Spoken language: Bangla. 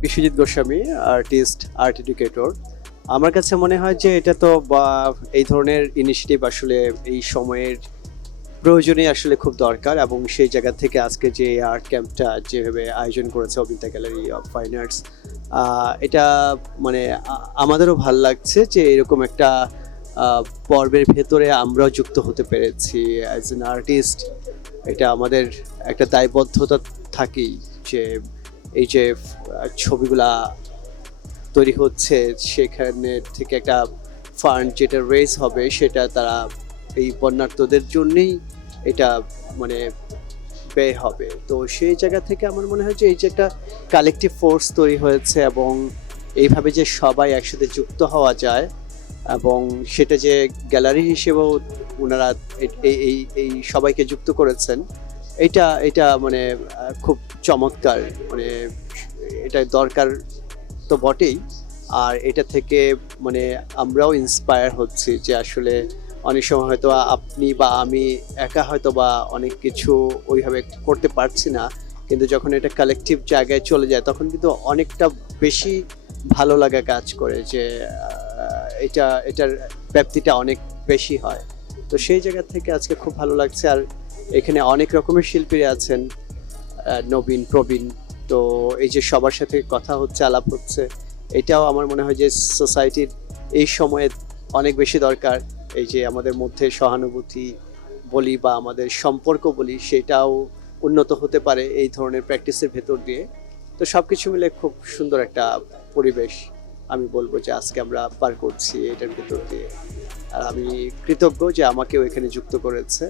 Biswajit Goswami artist art educator আমার কাছে মনে হয় যে এটা তো বা এই ধরনের ইনিশিয়েটিভ আসলে এই সময়ের প্রয়োজনে আসলে খুব দরকার এবং সেই জায়গা থেকে আজকে যে আর্ট ক্যাম্পটা যেভাবে আয়োজন করেছে Abinta gallery of fine arts এটা মানে আমাদেরও ভালো লাগছে যে এরকম একটা পর্বের ভেতরে আমরাও যুক্ত হতে পেরেছি অ্যাজ এন আর্টিস্ট এটা আমাদের একটা দায়বদ্ধতা থাকেই যে এই যে ছবিগুলা তৈরি হচ্ছে, সেখানে থেকে একটা ফান্ড যেটা রেজ হবে, সেটা তারা এই বন্যার্থদের জন্যই এটা মানে ব্যয় হবে। তো সেই জায়গা থেকে আমার মনে হয় যে, এই যে একটা কালেকটিভ ফোর্স তৈরি হয়েছে এবং এইভাবে যে সবাই একসাথে যুক্ত হওয়া যায় এবং সেটা যে গ্যালারি হিসেবেও ওনারা এই এই এই সবাইকে যুক্ত করেছেন এটা এটা মানে খুব চমৎকার। মানে এটা দরকার তো বটেই। আর এটা থেকে মানে আমরাও ইন্সপায়ার হচ্ছি যে আসলে অনেক সময় হয়তো আপনি বা আমি একা হয়তো বা অনেক কিছু ওইভাবে করতে পারছি না। কিন্তু যখন এটা কালেকটিভ জায়গায় চলে যায়, তখন কিন্তু অনেকটা বেশি ভালো লাগা কাজ করে যে এটা, এটার ব্যাপ্তিটা অনেক বেশি হয়। তো সেই জায়গা থেকে আজকে খুব ভালো লাগছে। আর এখানে অনেক রকমের শিল্পীরা আছেন নবীন, প্রবীণ। তো এই যে সবার সাথে কথা হচ্ছে, আলাপ হচ্ছে, এটাও আমার মনে হয় যে সোসাইটির এই সময়ে অনেক বেশি দরকার। এই যে আমাদের মধ্যে সহানুভূতি বলি বা আমাদের সম্পর্ক বলি, সেটাও উন্নত হতে পারে এই ধরনের প্র্যাকটিসের ভেতর দিয়ে। তো সব কিছু মিলে খুব সুন্দর একটা পরিবেশ আমি বলব যে আজকে আমরা পার করছি এটার ভেতর দিয়ে। আর আমি কৃতজ্ঞ যে আমাকেও এখানে যুক্ত করেছে।